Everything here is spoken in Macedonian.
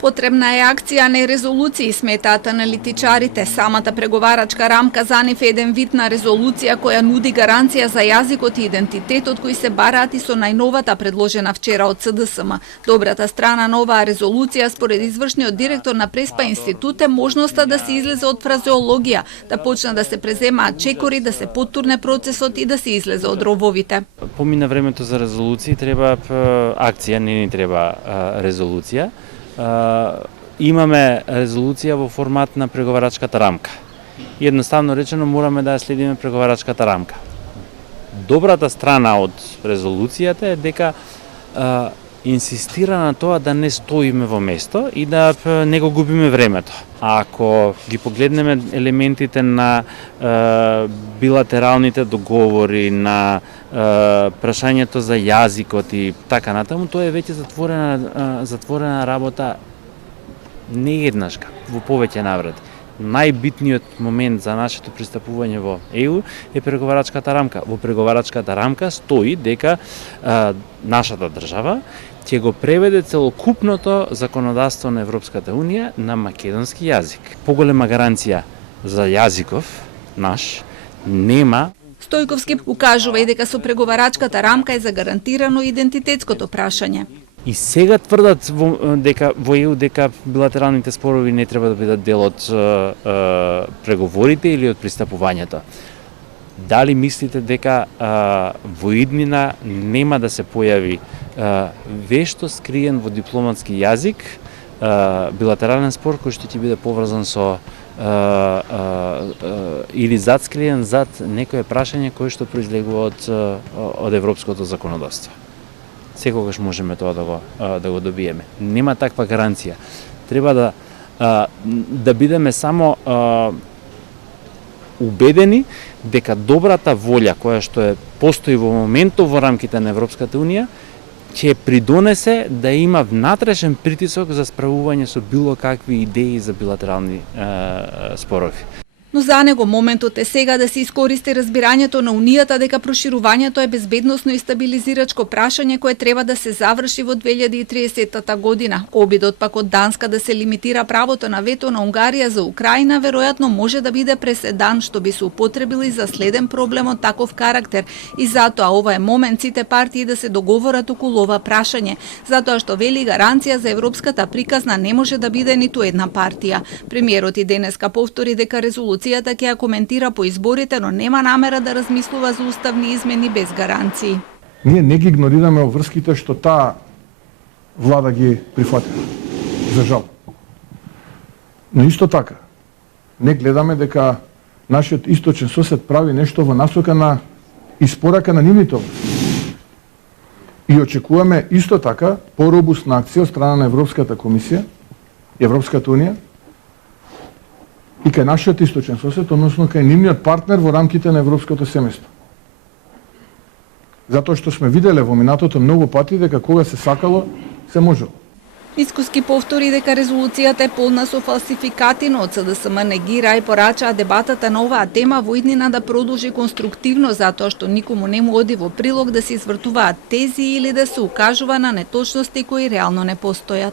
Потребна е акција, не резолуции, сметаат аналитичарите. Самата преговарачка рамка за нив е еден вид на резолуција која нуди гаранција за јазикот и идентитетот кои се бараат и со најновата предложена вчера од СДСМ. Добрата страна на оваа резолуција според извршниот директор на Преспа институт е можноста да се излезе од фразеологија, да почне да се преземаат чекори, да се поттурне процесот и да се излезе од рововите. Помина времето за резолуции, треба акција, не ни треба резолуција. Имаме резолуција во формат на преговарачката рамка. Едноставно речено, мораме да ја следиме преговарачката рамка. Добрата страна од резолуцијата е дека инсистира на тоа да не стоиме во место и да не го губиме времето. Ако ги погледнеме елементите на билатералните договори, на прашањето за јазикот и така натаму, тоа е веќе затворена работа не еднашка, во повеќе наврати. Најбитниот момент за нашето пристапување во ЕУ е преговарачката рамка. Во преговарачката рамка стои дека нашата држава ќе го преведе целокупното законодавство на Европската Унија на македонски јазик. Поголема гаранција за јазиков наш нема. Стојковски укажува и дека со преговарачката рамка е загарантирано идентитетското прашање. И сега тврдат во ЕУ дека билатералните спорови не треба да бидат дел од преговорите или од пристапувањето. Дали мислите дека во иднина нема да се појави вешто скриен во дипломатски јазик билатерален спор кој што ќе биде поврзан со или скриен зад некое прашање кое што произлегува од европското законодавство? Секогаш можеме тоа да го добиеме. Нема таква гаранција. Треба да бидеме само убедени дека добрата волја која што постои во моментов во рамките на Европската Унија ќе придонесе да има внатрешен притисок за справување со било какви идеи за билатерални спорови. Но за него моментот е сега да се искористи разбирањето на Унијата дека проширувањето е безбедносно и стабилизирачко прашање кое треба да се заврши во 2030 година. Обидот пак од Данска да се лимитира правото на вето на Унгарија за Украина веројатно може да биде преседан што би се употребил и за следен проблем од таков карактер. И затоа ова е момент сите партии да се договорат околу ова прашање, затоа што вели гаранција за европската приказна не може да биде ниту една партија. Премиерот и денеска повтори дека резолуцијата ќе ја коментира по изборите, но нема намера да размислува за уставни измени без гаранции. Ние не ги игнорираме обврските што таа влада ги прифатила. За жал. Но исто така, не гледаме дека нашиот источен сосед прави нешто во насока на испорака на нивните обврски. И очекуваме исто така поробусна акција од страна на Европската комисија, Европската Унија, и кај нашиот источен сосед, односно кај нивниот партнер во рамките на европското семејство. Затоа што сме виделе во минатото многу пати дека кога се сакало, се можело. Мицкоски повтори дека резолуцијата е полна со фалсификати, но од СДСМ негира и порачаа дебатата на оваа тема во иднина да продолжи конструктивно затоа што никому не му оди во прилог да се извртуваат тези или да се укажува на неточности кои реално не постојат.